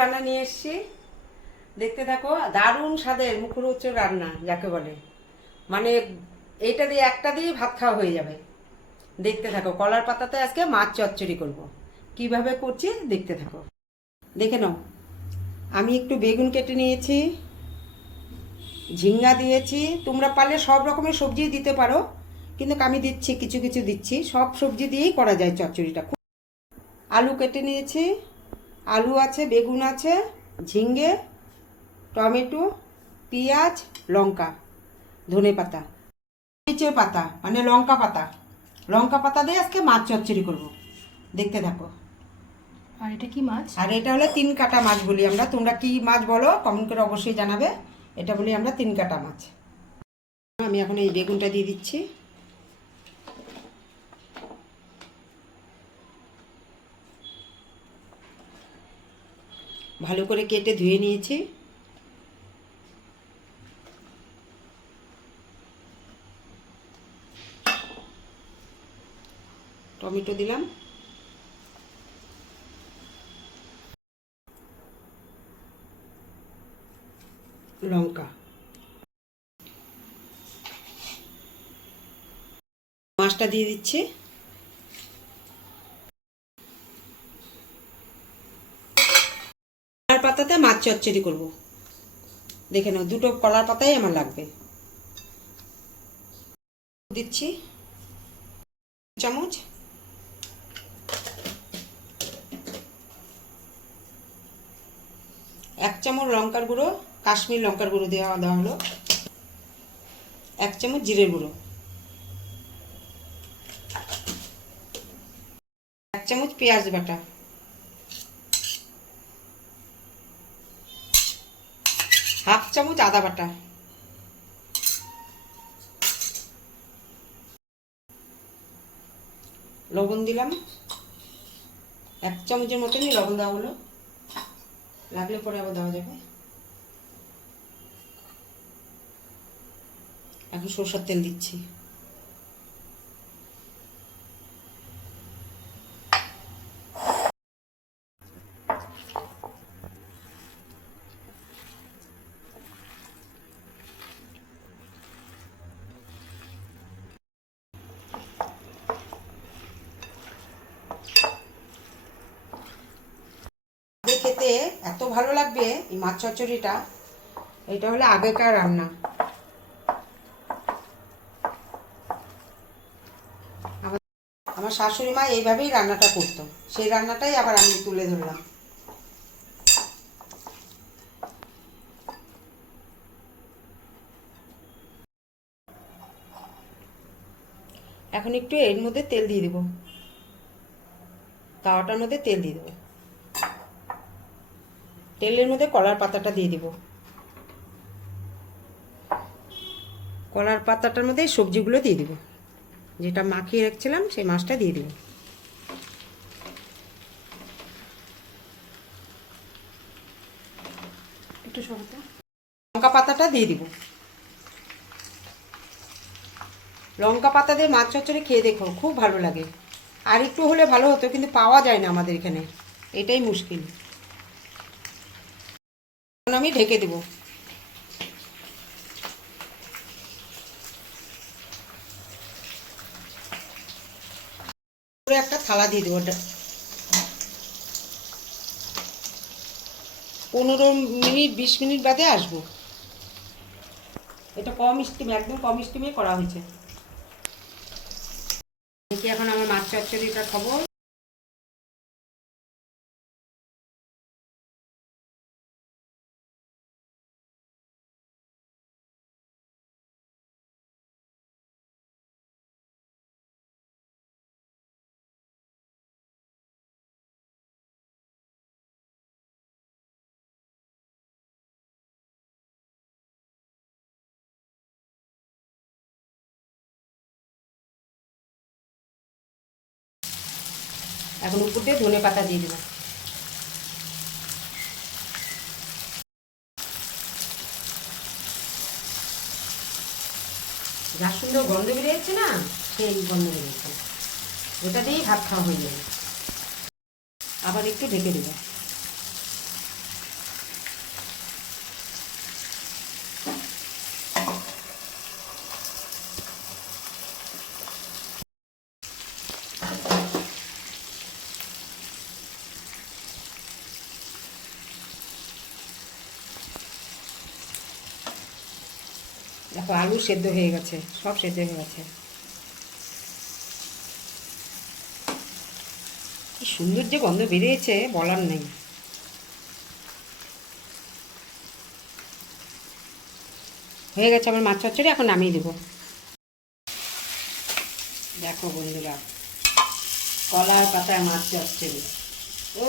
রান্না নিয়ে এসেছি। দেখতে থাকো, দারুণ স্বাদের মুখরোচক রান্না, যাকে বলে। মানে এইটা দিয়ে একটা দিয়ে ভাত খাওয়া হয়ে যাবে। দেখতে থাকো, কলার পাতাতে আজকে মাছ চচ্চড়ি করব। কীভাবে করছি দেখতে থাকো। দেখে নাও, আমি একটু বেগুন কেটে নিয়েছি, ঝিঙ্গা দিয়েছি। তোমরা পারলে সব রকমের সবজি দিতে পারো, কিন্তু আমি দিচ্ছি, কিছু কিছু দিচ্ছি। সব সবজি দিয়েই করা যায় চচ্চড়িটা। আলু কেটে নিয়েছি আলু আছে বেগুন আছে ঝিঙ্গে টমেটো পেঁয়াজ লঙ্কা ধনে পাতা মরিচের পাতা মানে লঙ্কা পাতা। লঙ্কা পাতা দিয়ে আজকে মাছ চচ্চড়ি করব। দেখতে থাকো। আর এটা কি মাছ? আর এটা হলো তিন কাটা মাছ বলি আমরা। তোমরা কি মাছ বলো কমেন্ট করে অবশ্যই জানাবে। এটা বলি আমরা তিন কাটা মাছ। আমি এখন এই বেগুনটা দিয়ে দিচ্ছি। ভালো করে কেটে ধুয়ে নিয়েছি। টমেটো দিলাম। লঙ্কা। মাছটা দিয়ে দিচ্ছি। পাতাতে মাছ চচ্চড়ি করব। দেখে নাও, দুটো কলার পাতাই আমার লাগবে। দিচ্ছি চামচ। এক চামচ লঙ্কার গুঁড়ো, কাশ্মীর লঙ্কার গুঁড়ো দেওয়া দেওয়া হলো। এক চামচ জিরের গুঁড়ো। এক চামচ পেঁয়াজ বাটা। হাফ চামচ আদা বাটা। লবণ দিলাম। এক চামচের মতনই লবণ দেওয়া হলো। লাগলে পরে আবার দেওয়া যাবে। এখন সরষের তেল দিচ্ছি। এত ভালো লাগবে এই মাছ চচ্চড়িটা। এটা হলো আগেকার রান্না। আমার- শাশুড়ি মা এইভাবেই রান্নাটা করতো। সেই রান্নাটাই আবার আমি তুলে ধরলাম। এখন একটু এর মধ্যে তেল দিয়ে দেবো। তাওয়াটার মধ্যে তেল দিয়ে দেবো। তেলের মধ্যে কলার পাতাটা দিয়ে দিব। কলার পাতাটার মধ্যে সবজিগুলো দিয়ে দিব। যেটা মাখিয়ে রাখছিলাম, সেই মাছটা দিয়ে দিব। লঙ্কা পাতাটা দিয়ে দিব। লঙ্কা পাতা দিয়ে মাছ চচ্চড়ি খেয়ে দেখো, খুব ভালো লাগে। আর একটু হলে ভালো হতো, কিন্তু পাওয়া যায় না আমাদের এখানে। এটাই মুশকিল। আমি ঢেকে দেবো। একটা থালা দিয়ে দেবো পনেরো মিনিট, বিশ মিনিট বাদে আসব। এটা কম স্টিমে একদম কম স্টিমে করা হয়েছে। এখন আমার মাছ চচ্চড়িটা খাব? এখন উপর দিয়ে ধনে পাতা দিয়ে দেবো। যা সুন্দর গন্ধ বেরিয়েছে না, সেই গন্ধ বেরিয়েছে। ওটা দিয়েই ভাত খাওয়া হয়ে যাবে। আবার একটু ঢেকে দেবো। দেখো, আলু সেদ্ধ হয়ে গেছে, সব সেদ্ধ হয়ে গেছে। কি সুন্দর যে গন্ধ বেরিয়েছে, বলার নেই। হয়ে গেছে আমার মাছ চচ্চড়ি, এখন নামিয়ে দেবো। দেখো বন্ধুরা কলার পাতায় মাছ চচ্চড়ি। ও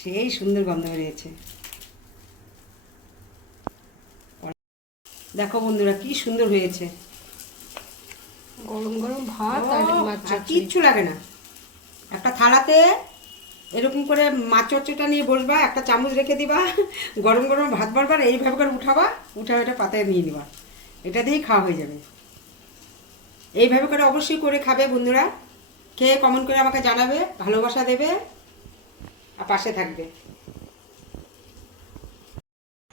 সেই সুন্দর গন্ধ বেরিয়েছে। দেখো বন্ধুরা কি সুন্দর হয়েছে। গরম গরম ভাত আর। কিচ্ছু লাগে না। একটা থালাতে এরকম করে মাছ চচ্চড়িটা নিয়ে বসবা একটা চামচ রেখে দিবা গরম গরম ভাত বারবার এইভাবে করে উঠাবা উঠা এটা পাতায় নিয়ে নিবা। এটা দিয়েই খাওয়া হয়ে যাবে। এইভাবে করে অবশ্যই করে খাবে বন্ধুরা। খেয়ে কমেন্ট করে আমাকে জানাবে ভালোবাসা দেবে আর পাশে থাকবে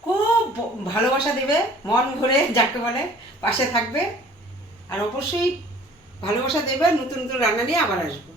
খুব ভ- ভালোবাসা দেবে, মন ভরে যাকে বলে, পাশে থাকবে। আর অবশ্যই ভালোবাসা দেবে, নতুন নতুন রান্না নিয়ে আবার আসব।